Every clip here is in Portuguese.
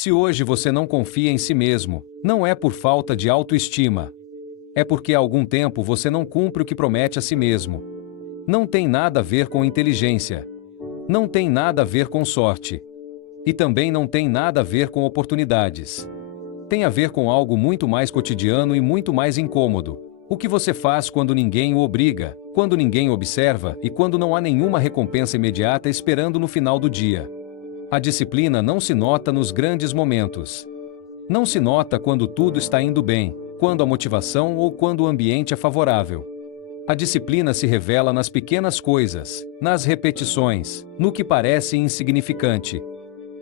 Se hoje você não confia em si mesmo, não é por falta de autoestima. É porque há algum tempo você não cumpre o que promete a si mesmo. Não tem nada a ver com inteligência. Não tem nada a ver com sorte. E também não tem nada a ver com oportunidades. Tem a ver com algo muito mais cotidiano e muito mais incômodo. O que você faz quando ninguém o obriga, quando ninguém observa e quando não há nenhuma recompensa imediata esperando no final do dia. A disciplina não se nota nos grandes momentos. Não se nota quando tudo está indo bem, quando a motivação ou quando o ambiente é favorável. A disciplina se revela nas pequenas coisas, nas repetições, no que parece insignificante.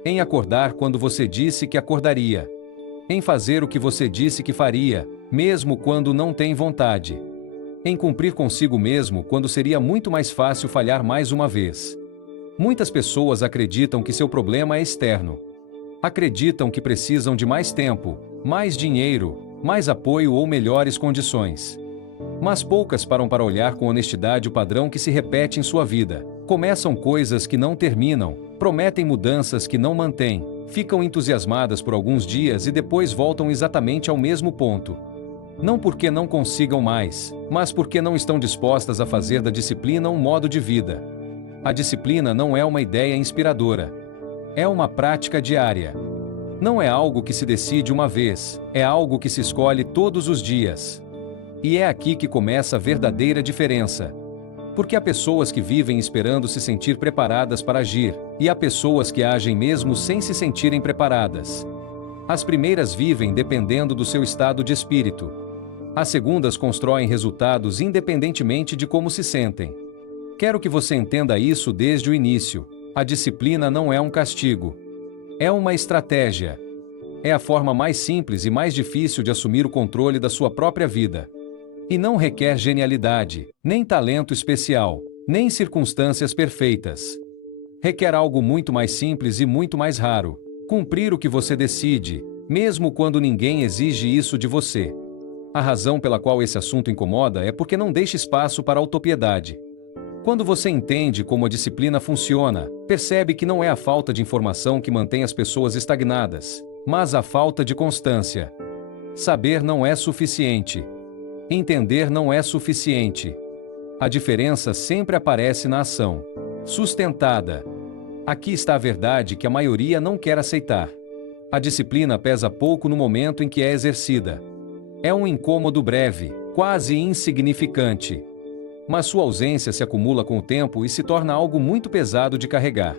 Em acordar quando você disse que acordaria. Em fazer o que você disse que faria, mesmo quando não tem vontade. Em cumprir consigo mesmo quando seria muito mais fácil falhar mais uma vez. Muitas pessoas acreditam que seu problema é externo. Acreditam que precisam de mais tempo, mais dinheiro, mais apoio ou melhores condições. Mas poucas param para olhar com honestidade o padrão que se repete em sua vida. Começam coisas que não terminam, prometem mudanças que não mantêm, ficam entusiasmadas por alguns dias e depois voltam exatamente ao mesmo ponto. Não porque não consigam mais, mas porque não estão dispostas a fazer da disciplina um modo de vida. A disciplina não é uma ideia inspiradora. É uma prática diária. Não é algo que se decide uma vez, é algo que se escolhe todos os dias. E é aqui que começa a verdadeira diferença. Porque há pessoas que vivem esperando se sentir preparadas para agir, e há pessoas que agem mesmo sem se sentirem preparadas. As primeiras vivem dependendo do seu estado de espírito. As segundas constroem resultados independentemente de como se sentem. Quero que você entenda isso desde o início. A disciplina não é um castigo. É uma estratégia. É a forma mais simples e mais difícil de assumir o controle da sua própria vida. E não requer genialidade, nem talento especial, nem circunstâncias perfeitas. Requer algo muito mais simples e muito mais raro: cumprir o que você decide, mesmo quando ninguém exige isso de você. A razão pela qual esse assunto incomoda é porque não deixa espaço para a autopiedade. Quando você entende como a disciplina funciona, percebe que não é a falta de informação que mantém as pessoas estagnadas, mas a falta de constância. Saber não é suficiente. Entender não é suficiente. A diferença sempre aparece na ação. Sustentada. Aqui está a verdade que a maioria não quer aceitar. A disciplina pesa pouco no momento em que é exercida. É um incômodo breve, quase insignificante. Mas sua ausência se acumula com o tempo e se torna algo muito pesado de carregar.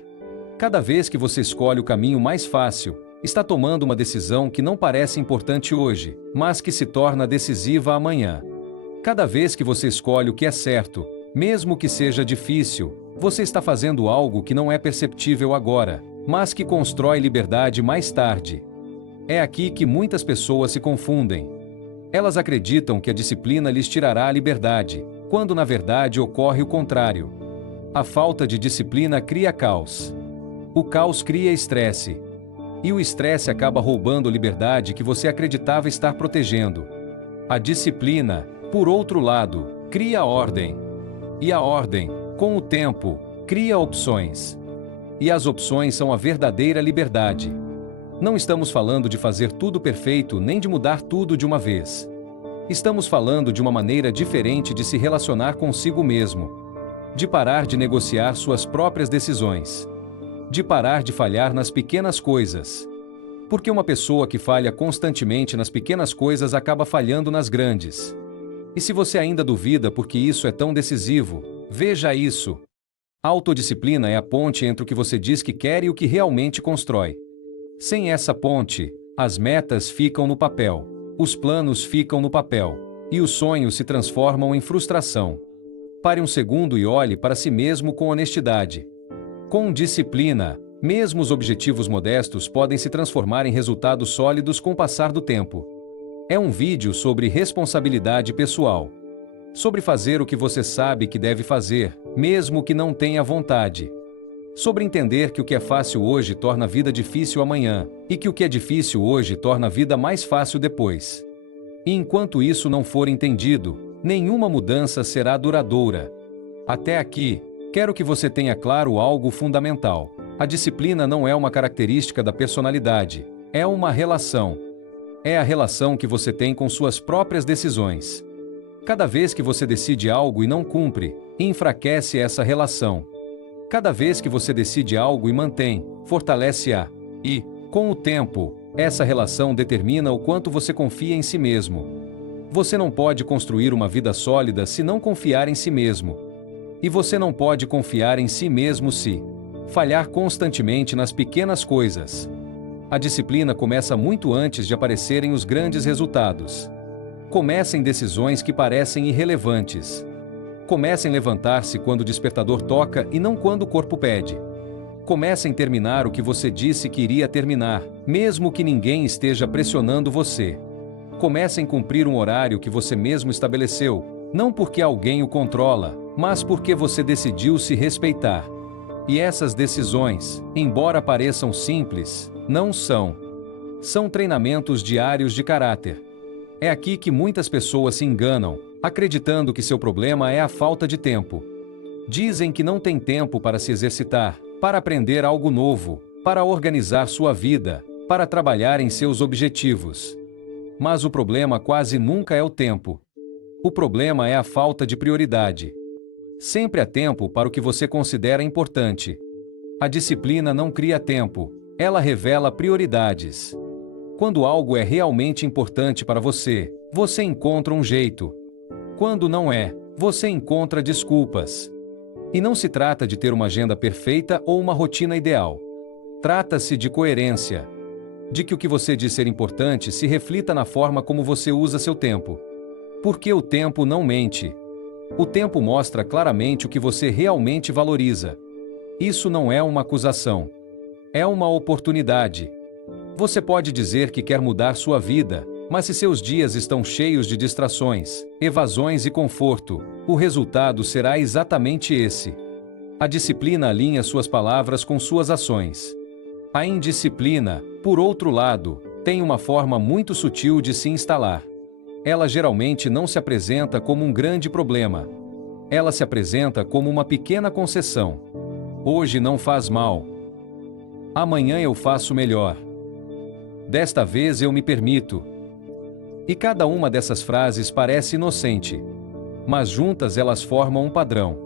Cada vez que você escolhe o caminho mais fácil, está tomando uma decisão que não parece importante hoje, mas que se torna decisiva amanhã. Cada vez que você escolhe o que é certo, mesmo que seja difícil, você está fazendo algo que não é perceptível agora, mas que constrói liberdade mais tarde. É aqui que muitas pessoas se confundem. Elas acreditam que a disciplina lhes tirará a liberdade, quando na verdade ocorre o contrário. A falta de disciplina cria caos. O caos cria estresse. E o estresse acaba roubando a liberdade que você acreditava estar protegendo. A disciplina, por outro lado, cria ordem. E a ordem, com o tempo, cria opções. E as opções são a verdadeira liberdade. Não estamos falando de fazer tudo perfeito nem de mudar tudo de uma vez. Estamos falando de uma maneira diferente de se relacionar consigo mesmo. De parar de negociar suas próprias decisões. De parar de falhar nas pequenas coisas. Porque uma pessoa que falha constantemente nas pequenas coisas acaba falhando nas grandes. E se você ainda duvida porque isso é tão decisivo, veja isso. A autodisciplina é a ponte entre o que você diz que quer e o que realmente constrói. Sem essa ponte, as metas ficam no papel, os planos ficam no papel, e os sonhos se transformam em frustração. Pare um segundo e olhe para si mesmo com honestidade. Com disciplina, mesmo os objetivos modestos podem se transformar em resultados sólidos com o passar do tempo. É um vídeo sobre responsabilidade pessoal. Sobre fazer o que você sabe que deve fazer, mesmo que não tenha vontade. Sobre entender que o que é fácil hoje torna a vida difícil amanhã, e que o que é difícil hoje torna a vida mais fácil depois. E enquanto isso não for entendido, nenhuma mudança será duradoura. Até aqui, quero que você tenha claro algo fundamental. A disciplina não é uma característica da personalidade. É uma relação. É a relação que você tem com suas próprias decisões. Cada vez que você decide algo e não cumpre, enfraquece essa relação. Cada vez que você decide algo e mantém, fortalece-a. E, com o tempo, essa relação determina o quanto você confia em si mesmo. Você não pode construir uma vida sólida se não confiar em si mesmo. E você não pode confiar em si mesmo se falhar constantemente nas pequenas coisas. A disciplina começa muito antes de aparecerem os grandes resultados. Começa em decisões que parecem irrelevantes. Começa em levantar-se quando o despertador toca e não quando o corpo pede. Começa em terminar o que você disse que iria terminar, mesmo que ninguém esteja pressionando você. Começa em cumprir um horário que você mesmo estabeleceu, não porque alguém o controla, mas porque você decidiu se respeitar. E essas decisões, embora pareçam simples, não são. São treinamentos diários de caráter. É aqui que muitas pessoas se enganam, acreditando que seu problema é a falta de tempo. Dizem que não tem tempo para se exercitar, para aprender algo novo, para organizar sua vida, para trabalhar em seus objetivos. Mas o problema quase nunca é o tempo. O problema é a falta de prioridade. Sempre há tempo para o que você considera importante. A disciplina não cria tempo, ela revela prioridades. Quando algo é realmente importante para você, você encontra um jeito. Quando não é, você encontra desculpas. E não se trata de ter uma agenda perfeita ou uma rotina ideal. Trata-se de coerência. De que o que você diz ser importante se reflita na forma como você usa seu tempo. Porque o tempo não mente. O tempo mostra claramente o que você realmente valoriza. Isso não é uma acusação. É uma oportunidade. Você pode dizer que quer mudar sua vida, mas se seus dias estão cheios de distrações, evasões e conforto, o resultado será exatamente esse. A disciplina alinha suas palavras com suas ações. A indisciplina, por outro lado, tem uma forma muito sutil de se instalar. Ela geralmente não se apresenta como um grande problema. Ela se apresenta como uma pequena concessão. Hoje não faz mal. Amanhã eu faço melhor. Desta vez eu me permito. E cada uma dessas frases parece inocente, mas juntas elas formam um padrão.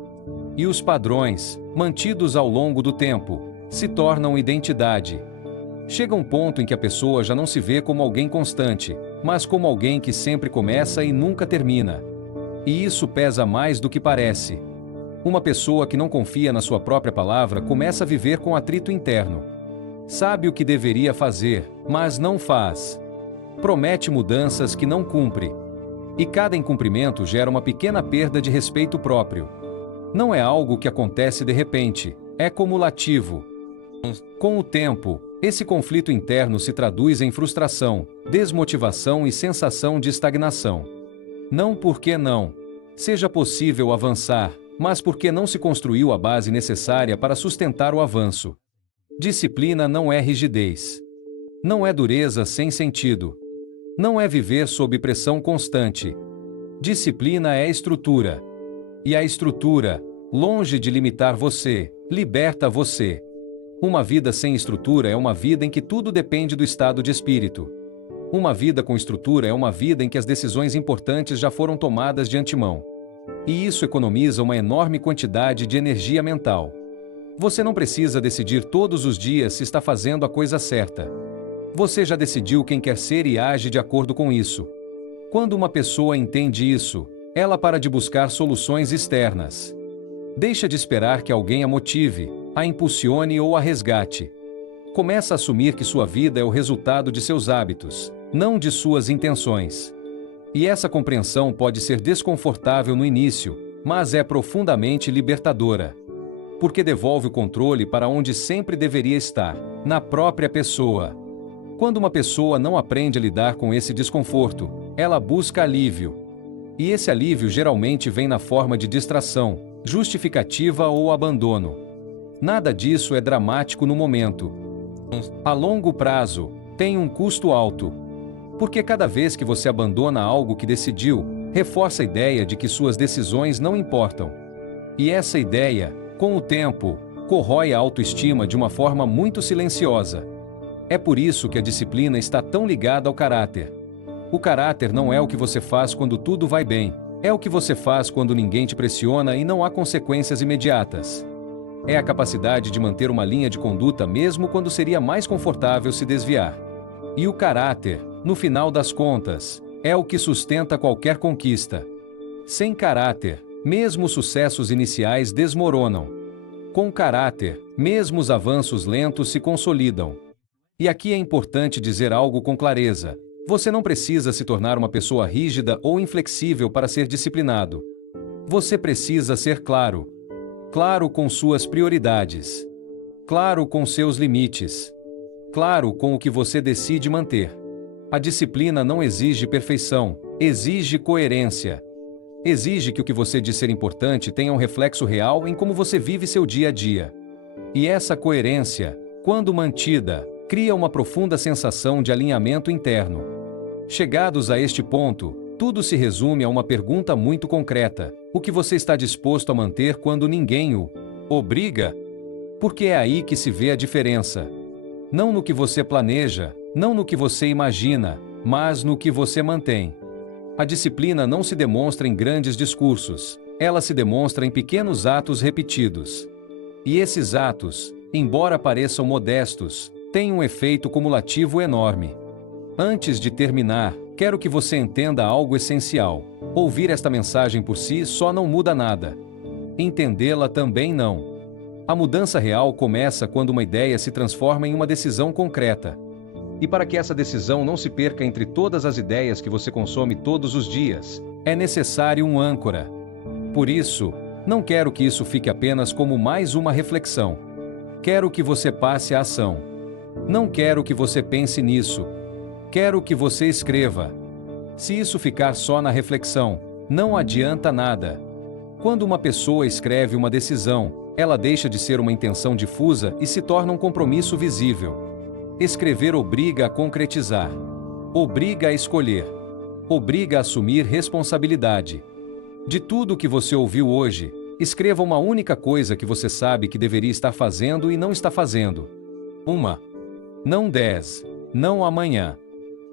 E os padrões, mantidos ao longo do tempo, se tornam identidade. Chega um ponto em que a pessoa já não se vê como alguém constante, mas como alguém que sempre começa e nunca termina. E isso pesa mais do que parece. Uma pessoa que não confia na sua própria palavra começa a viver com atrito interno. Sabe o que deveria fazer, mas não faz. Promete mudanças que não cumpre. E cada incumprimento gera uma pequena perda de respeito próprio. Não é algo que acontece de repente, é cumulativo. Com o tempo, esse conflito interno se traduz em frustração, desmotivação e sensação de estagnação. Não porque não seja possível avançar, mas porque não se construiu a base necessária para sustentar o avanço. Disciplina não é rigidez. Não é dureza sem sentido. Não é viver sob pressão constante. Disciplina é estrutura. E a estrutura, longe de limitar você, liberta você. Uma vida sem estrutura é uma vida em que tudo depende do estado de espírito. Uma vida com estrutura é uma vida em que as decisões importantes já foram tomadas de antemão. E isso economiza uma enorme quantidade de energia mental. Você não precisa decidir todos os dias se está fazendo a coisa certa. Você já decidiu quem quer ser e age de acordo com isso. Quando uma pessoa entende isso, ela para de buscar soluções externas. Deixa de esperar que alguém a motive, a impulsione ou a resgate. Começa a assumir que sua vida é o resultado de seus hábitos, não de suas intenções. E essa compreensão pode ser desconfortável no início, mas é profundamente libertadora. Porque devolve o controle para onde sempre deveria estar, na própria pessoa. Quando uma pessoa não aprende a lidar com esse desconforto, ela busca alívio. E esse alívio geralmente vem na forma de distração, justificativa ou abandono. Nada disso é dramático no momento. A longo prazo, tem um custo alto. Porque cada vez que você abandona algo que decidiu, reforça a ideia de que suas decisões não importam. E essa ideia, com o tempo, corrói a autoestima de uma forma muito silenciosa. É por isso que a disciplina está tão ligada ao caráter. O caráter não é o que você faz quando tudo vai bem, é o que você faz quando ninguém te pressiona e não há consequências imediatas. É a capacidade de manter uma linha de conduta mesmo quando seria mais confortável se desviar. E o caráter, no final das contas, é o que sustenta qualquer conquista. Sem caráter, mesmo os sucessos iniciais desmoronam. Com caráter, mesmo os avanços lentos se consolidam. E aqui é importante dizer algo com clareza. Você não precisa se tornar uma pessoa rígida ou inflexível para ser disciplinado. Você precisa ser claro. Claro com suas prioridades. Claro com seus limites. Claro com o que você decide manter. A disciplina não exige perfeição, exige coerência. Exige que o que você diz ser importante tenha um reflexo real em como você vive seu dia a dia. E essa coerência, quando mantida, cria uma profunda sensação de alinhamento interno. Chegados a este ponto, tudo se resume a uma pergunta muito concreta: o que você está disposto a manter quando ninguém o obriga? Porque é aí que se vê a diferença. Não no que você planeja, não no que você imagina, mas no que você mantém. A disciplina não se demonstra em grandes discursos, ela se demonstra em pequenos atos repetidos. E esses atos, embora pareçam modestos, têm um efeito cumulativo enorme. Antes de terminar, quero que você entenda algo essencial. Ouvir esta mensagem por si só não muda nada. Entendê-la também não. A mudança real começa quando uma ideia se transforma em uma decisão concreta. E para que essa decisão não se perca entre todas as ideias que você consome todos os dias, é necessário um âncora. Por isso, não quero que isso fique apenas como mais uma reflexão. Quero que você passe à ação. Não quero que você pense nisso. Quero que você escreva. Se isso ficar só na reflexão, não adianta nada. Quando uma pessoa escreve uma decisão, ela deixa de ser uma intenção difusa e se torna um compromisso visível. Escrever obriga a concretizar. Obriga a escolher. Obriga a assumir responsabilidade. De tudo o que você ouviu hoje, escreva uma única coisa que você sabe que deveria estar fazendo e não está fazendo. Não 10. Não amanhã.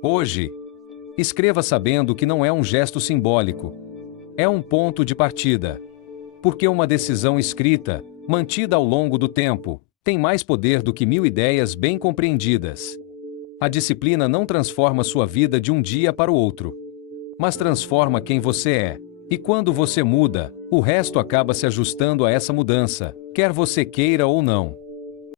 Hoje. Escreva sabendo que não é um gesto simbólico. É um ponto de partida. Porque uma decisão escrita, mantida ao longo do tempo, tem mais poder do que 1000 ideias bem compreendidas. A disciplina não transforma sua vida de um dia para o outro, mas transforma quem você é. E quando você muda, o resto acaba se ajustando a essa mudança, quer você queira ou não.